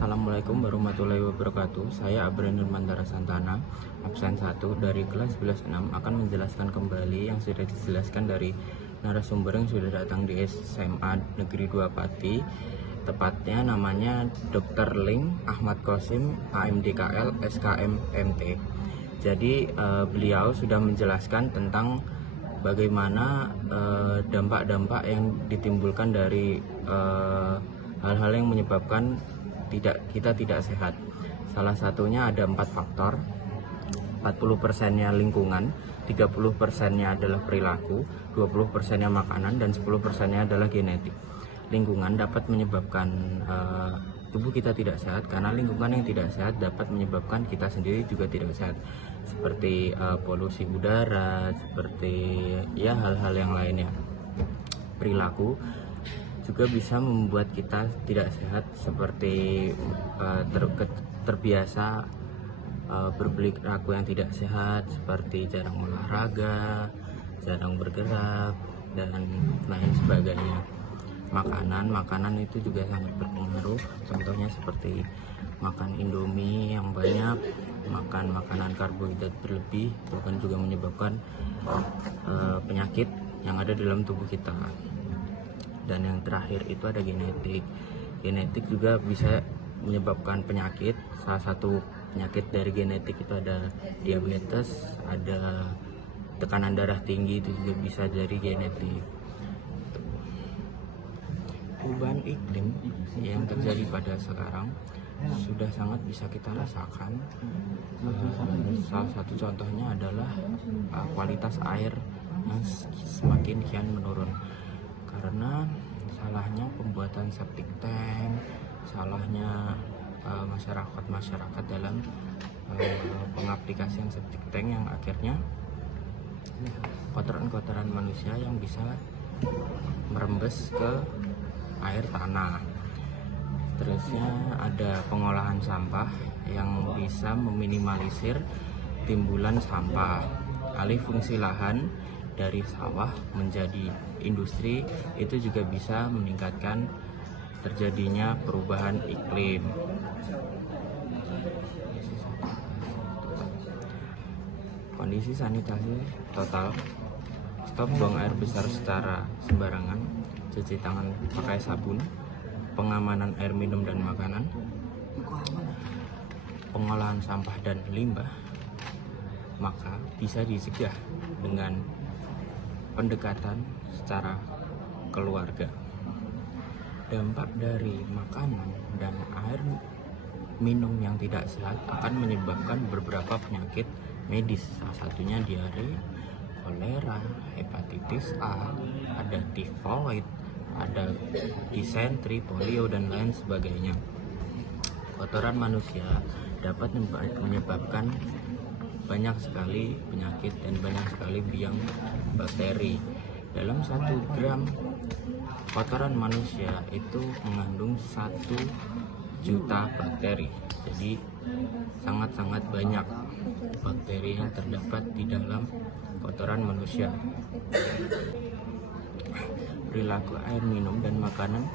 Assalamualaikum warahmatullahi wabarakatuh. Saya Abran Nurmantara Santana, absen 1 dari kelas 11-6 akan menjelaskan kembali yang sudah dijelaskan dari narasumber yang sudah datang di SMA Negeri 2 Pati. Tepatnya namanya Dr. Ling Ahmad Qasim, AMDKL SKM MT. Jadi beliau sudah menjelaskan tentang bagaimana dampak-dampak yang ditimbulkan dari hal-hal yang menyebabkan kita tidak sehat. Salah satunya ada 4 faktor. 40%-nya lingkungan, 30%-nya adalah perilaku, 20%-nya makanan, dan 10%-nya adalah genetik. Lingkungan dapat menyebabkan tubuh kita tidak sehat, karena lingkungan yang tidak sehat dapat menyebabkan kita sendiri juga tidak sehat, seperti polusi udara, seperti ya hal-hal yang lainnya. Perilaku juga bisa membuat kita tidak sehat, seperti terbiasa berperilaku yang tidak sehat, seperti jarang olahraga, jarang bergerak, dan lain sebagainya. Makanan itu juga sangat berpengaruh, contohnya seperti makan Indomie yang banyak, makan makanan karbohidrat berlebih, bahkan juga menyebabkan penyakit yang ada dalam tubuh kita. Dan yang terakhir itu ada genetik. Genetik juga bisa menyebabkan penyakit. Salah satu penyakit dari genetik itu ada diabetes, ada tekanan darah tinggi, itu juga bisa dari genetik. Perubahan iklim yang terjadi pada sekarang sudah sangat bisa kita rasakan. Salah satu contohnya adalah kualitas air yang semakin kian menurun, karena salahnya pembuatan septic tank, salahnya masyarakat dalam pengaplikasian septic tank, yang akhirnya kotoran-kotoran manusia yang bisa merembes ke air tanah. Terusnya ada pengolahan sampah yang bisa meminimalisir timbulan sampah. Alih fungsi lahan dari sawah menjadi industri itu juga bisa meningkatkan terjadinya perubahan iklim. Kondisi sanitasi total: stop buang air besar secara sembarangan, cuci tangan pakai sabun, pengamanan air minum dan makanan, pengolahan sampah dan limbah, maka bisa dicegah dengan pendekatan secara keluarga. Dampak dari makanan dan air minum yang tidak sehat akan menyebabkan beberapa penyakit medis, salah satunya diare, kolera, hepatitis A, ada tifoid, ada disentri, polio, dan lain sebagainya. Kotoran manusia dapat menyebabkan banyak sekali penyakit dan banyak sekali biang bakteri. Dalam 1 gram kotoran manusia itu mengandung 1 juta bakteri. Jadi sangat-sangat banyak bakteri yang terdapat di dalam kotoran manusia. Perilaku air minum dan makanan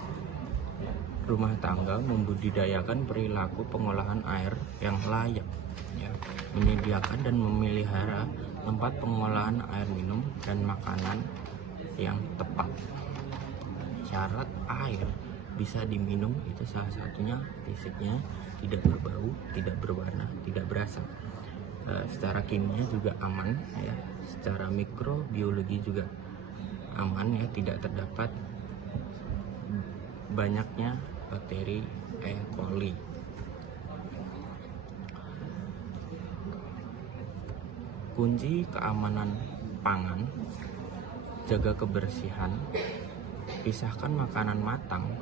rumah tangga membudidayakan perilaku pengolahan air yang layak, ya, menyediakan dan memelihara tempat pengolahan air minum dan makanan yang tepat. Syarat air bisa diminum itu salah satunya fisiknya tidak berbau, tidak berwarna, tidak berasa. Secara kimia juga aman, ya. Secara mikrobiologi juga aman, ya, tidak terdapat banyaknya bakteri E. coli. Kunci keamanan pangan: jaga kebersihan, pisahkan makanan matang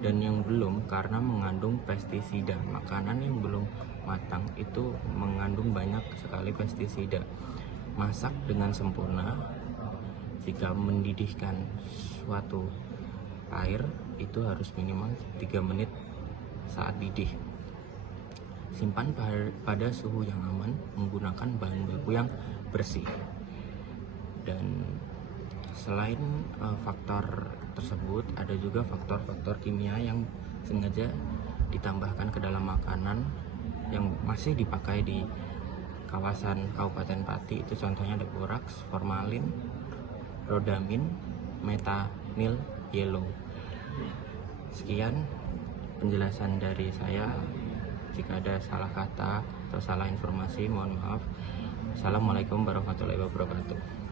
dan yang belum karena mengandung pestisida. Makanan yang belum matang itu mengandung banyak sekali pestisida. Masak dengan sempurna. Jika mendidihkan suatu air itu harus minimal 3 menit saat didih. Simpan pada suhu yang aman, menggunakan bahan baku yang bersih. Dan selain faktor tersebut, ada juga faktor-faktor kimia yang sengaja ditambahkan ke dalam makanan yang masih dipakai di kawasan Kabupaten Pati. Itu contohnya ada boraks, formalin, rodamin, metanil yellow. Sekian penjelasan dari saya. Jika ada salah kata atau salah informasi, mohon maaf. Assalamualaikum warahmatullahi wabarakatuh.